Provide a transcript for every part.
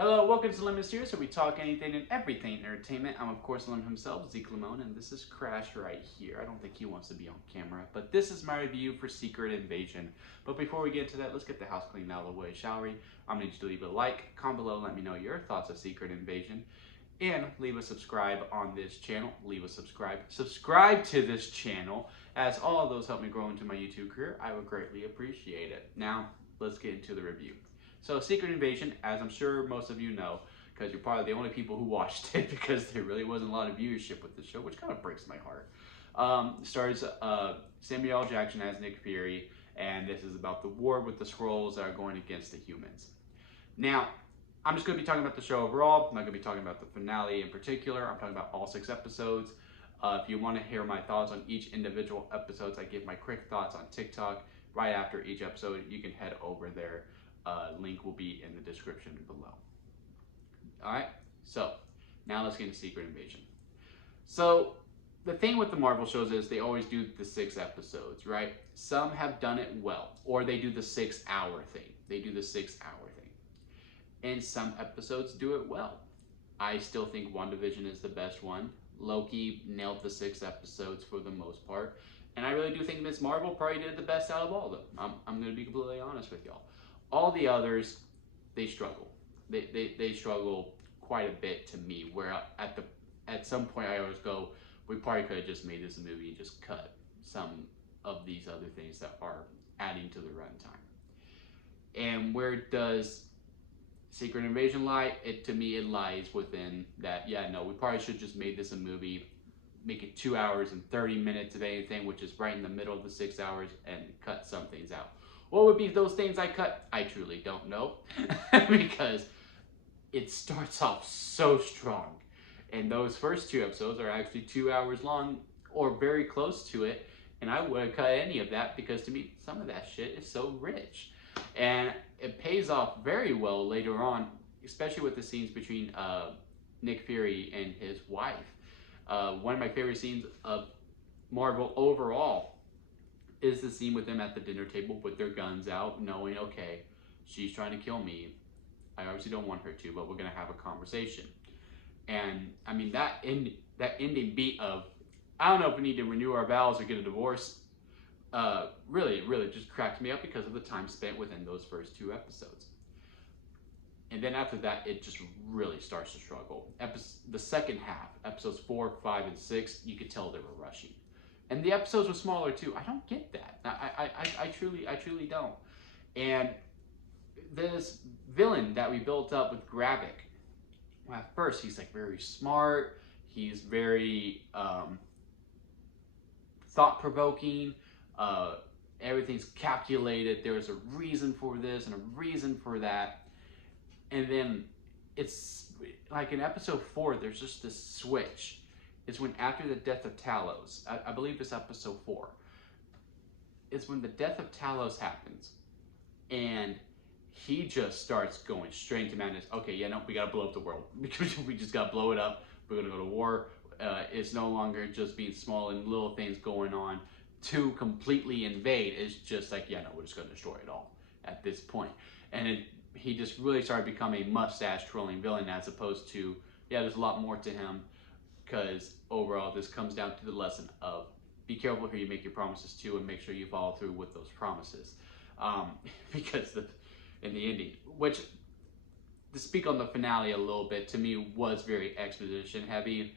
Hello, welcome to Lemon Series, where we talk anything and everything entertainment. I'm, of course, Lemon himself, Zeke Limon, and this is Crash right here. I don't think he wants to be on camera, but this is my review for Secret Invasion. But before we get into that, let's get the house cleaned out of the way, shall we? I'm going to need you to leave a like, comment below, let me know your thoughts of Secret Invasion, and leave a subscribe on this channel. Leave a subscribe to this channel, as all of those help me grow into my YouTube career. I would greatly appreciate it. Now, let's get into the review. So Secret Invasion, as I'm sure most of you know, because you're probably the only people who watched it, because there really wasn't a lot of viewership with the show, which kind of breaks my heart. Stars Samuel L. Jackson as Nick Fury, and this is about the war with the Skrulls that are going against the humans. Now, I'm just going to be talking about the show overall. I'm not going to be talking about the finale in particular. I'm talking about all 6 episodes. If you want to hear my thoughts on each individual episodes, I give my quick thoughts on TikTok right after each episode. You can head over there. Link will be in the description below. Alright, so now let's get into Secret Invasion. So the thing with the Marvel shows is they always do the 6 episodes, right? Some have done it well, or they do the 6-hour thing. They do the 6-hour thing. And some episodes do it well. I still think WandaVision is the best one. Loki nailed the 6 episodes for the most part. And I really do think Ms. Marvel probably did the best out of all of them. I'm going to be completely honest with y'all. All the others, they struggle. They struggle quite a bit to me, where at some point I always go, we probably could have just made this a movie and just cut some of these other things that are adding to the runtime. And where does Secret Invasion lie? To me, it lies within that, yeah, no, we probably should just made this a movie, make it 2 hours and 30 minutes of anything, which is right in the middle of the 6 hours, and cut some things out. What would be those things I cut? I truly don't know, because it starts off so strong. And those first 2 episodes are actually 2 hours long, or very close to it, and I wouldn't cut any of that, because to me, some of that shit is so rich. And it pays off very well later on, especially with the scenes between Nick Fury and his wife. One of my favorite scenes of Marvel overall is the scene with them at the dinner table with their guns out, knowing, okay, she's trying to kill me. I obviously don't want her to, but we're going to have a conversation. And, I mean, that ending beat of, I don't know if we need to renew our vows or get a divorce, really just cracks me up because of the time spent within those first 2 episodes. And then after that, it just really starts to struggle. The second half, episodes 4, 5, and 6, you could tell they were rushing. And the episodes were smaller too. I don't get that. I truly don't. And this villain that we built up with Gravik, well, at first he's like very smart. He's very thought-provoking. Everything's calculated. There's a reason for this and a reason for that. And then it's like in episode 4, there's just this switch. It's when after the death of Talos, I believe it's episode 4, it's when the death of Talos happens, and he just starts going straight into madness. Okay, yeah, no, we gotta blow up the world, because we just gotta blow it up. We're gonna go to war. It's no longer just being small and little things going on to completely invade. It's just like, yeah, no, we're just gonna destroy it all at this point. And he just really started becoming a mustache twirling villain, as opposed to, yeah, there's a lot more to him. Because overall, this comes down to the lesson of be careful who you make your promises to, and make sure you follow through with those promises. Because in the ending, which, to speak on the finale a little bit, to me was very exposition heavy.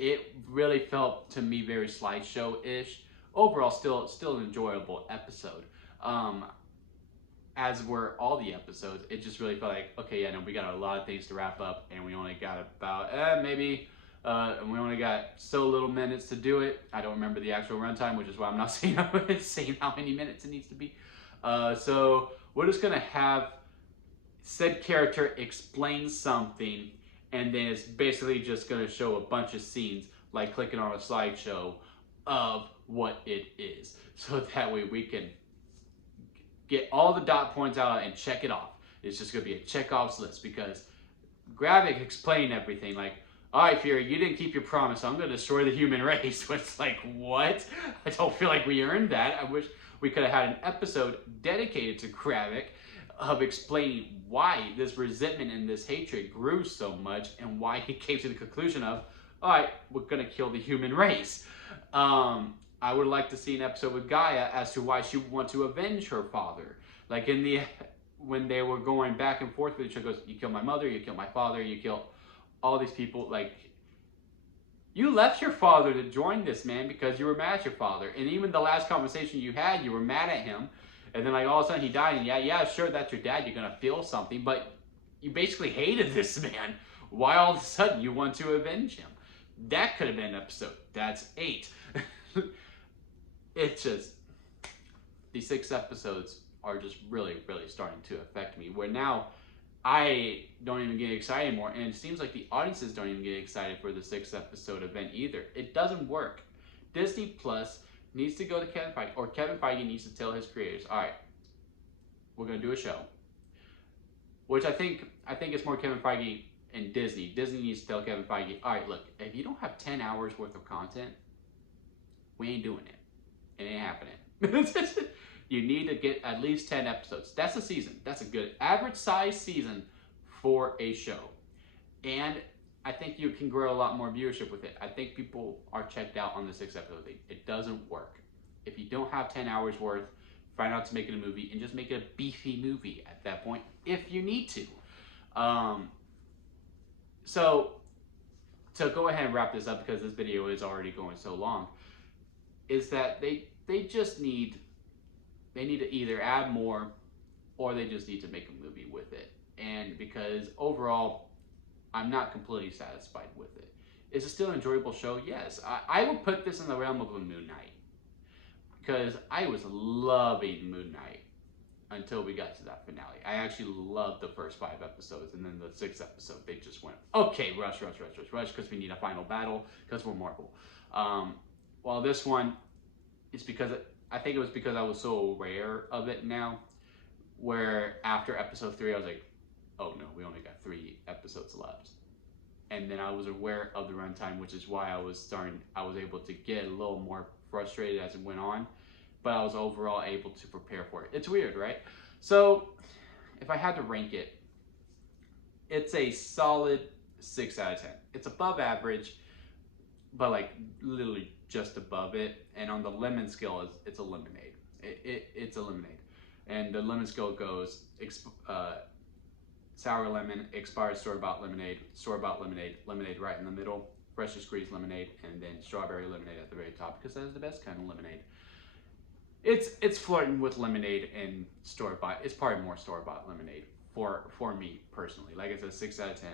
It really felt to me very slideshow-ish. Overall, still an enjoyable episode. As were all the episodes, it just really felt like, okay, yeah, no, we got a lot of things to wrap up, and we only got about and we only got so little minutes to do it. I don't remember the actual runtime, which is why I'm not saying how many minutes it needs to be. So we're just gonna have said character explain something, and then it's basically just gonna show a bunch of scenes, like clicking on a slideshow of what it is. So that way we can get all the dot points out and check it off. It's just gonna be a check-offs list, because Gravik explained everything, like, all right, Fury, you didn't keep your promise. I'm going to destroy the human race. It's like, what? I don't feel like we earned that. I wish we could have had an episode dedicated to Gravik, of explaining why this resentment and this hatred grew so much and why he came to the conclusion of, all right, we're gonna kill the human race. I would like to see an episode with Gaia as to why she would want to avenge her father. Like in the when they were going back and forth with each other, goes, you kill my mother, you kill my father, you kill all these people. Like, you left your father to join this, man, because you were mad at your father. And even the last conversation you had, you were mad at him. And then like all of a sudden he died, and yeah, sure, that's your dad, you're gonna feel something, but you basically hated this man. Why all of a sudden you want to avenge him? That could have been an episode. That's 8. It's just, these 6 episodes are just really, really starting to affect me, where now I don't even get excited anymore, and it seems like the audiences don't even get excited for the 6th episode event either. It doesn't work. Disney Plus needs to go to Kevin Feige, or Kevin Feige needs to tell his creators, all right, we're going to do a show. Which I think it's more Kevin Feige and Disney. Disney needs to tell Kevin Feige, all right, look, if you don't have 10 hours worth of content, we ain't doing it. It ain't happening. You need to get at least 10 episodes. That's a season. That's a good average size season for a show. And I think you can grow a lot more viewership with it. I think people are checked out on the 6th episode. It doesn't work. If you don't have 10 hours worth, find out to make it a movie and just make it a beefy movie at that point if you need to. So to go ahead and wrap this up, because this video is already going so long, is that they just need, they need to either add more or they just need to make a movie with it. And because overall, I'm not completely satisfied with it. Is it still an enjoyable show? Yes. I would put this in the realm of a Moon Knight, because I was loving Moon Knight until we got to that finale. I actually loved the first 5 episodes, and then the 6th episode, they just went, okay, rush, because we need a final battle, because we're Marvel. While this one, it's because, I think it was because I was so aware of it now, where after episode 3, I was like, oh no, we only got 3 episodes left. And then I was aware of the runtime, which is why I was able to get a little more frustrated as it went on, but I was overall able to prepare for it. It's weird, right? So if I had to rank it, it's a solid 6 out of 10. It's above average, but like literally just above it. And on the lemon scale, it's a lemonade. It's a lemonade. And the lemon scale goes sour lemon, expired store-bought lemonade, lemonade right in the middle, freshly squeezed lemonade, and then strawberry lemonade at the very top, because that is the best kind of lemonade. It's flirting with lemonade and store-bought. It's probably more store-bought lemonade for me personally. Like I said, 6 out of 10.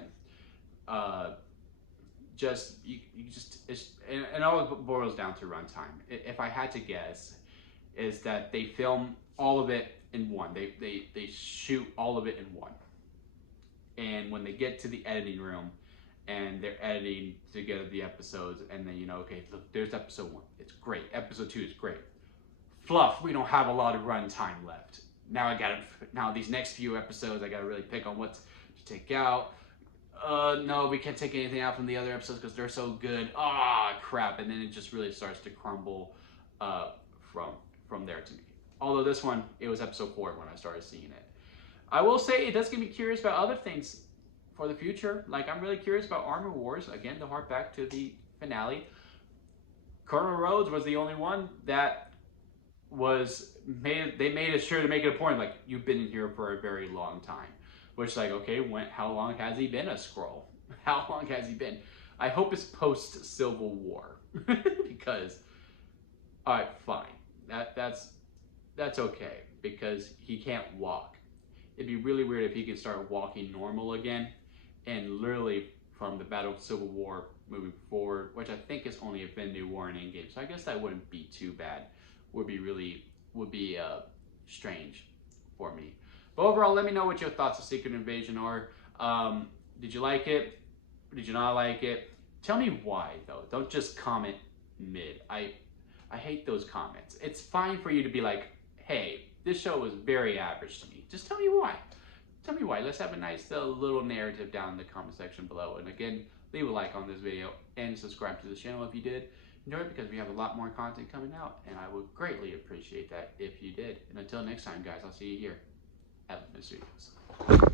It always boils down to runtime. If I had to guess, is that they film all of it in one. They shoot all of it in one. And when they get to the editing room and they're editing together the episodes, and then, you know, okay, look, there's episode 1. It's great. Episode 2 is great. Fluff, we don't have a lot of runtime left. Now these next few episodes, I gotta really pick on what to take out. No, we can't take anything out from the other episodes because they're so good. Ah, crap. And then it just really starts to crumble from there to me. Although this one, it was episode 4 when I started seeing it. I will say it does get me curious about other things for the future. Like, I'm really curious about Armor Wars. Again, to hark back to the finale. Colonel Rhodes was the only one that they made sure to make it a point, like, you've been in here for a very long time. Which, like, okay, how long has he been a Skrull? How long has he been? I hope it's post-Civil War. Because, alright, fine. That's okay. Because he can't walk. It'd be really weird if he could start walking normal again. And literally, from the Battle of Civil War moving forward, which I think is only Infinity War and Endgame. So I guess that wouldn't be too bad. Would be strange for me. But overall, let me know what your thoughts of Secret Invasion are. Did you like it? Did you not like it? Tell me why, though. Don't just comment mid. I hate those comments. It's fine for you to be like, hey, this show was very average to me. Just tell me why. Tell me why. Let's have a nice little narrative down in the comment section below. And again, leave a like on this video and subscribe to the channel if you did. Enjoy it, because we have a lot more content coming out, and I would greatly appreciate that if you did. And until next time, guys, I'll see you here Have a mystery.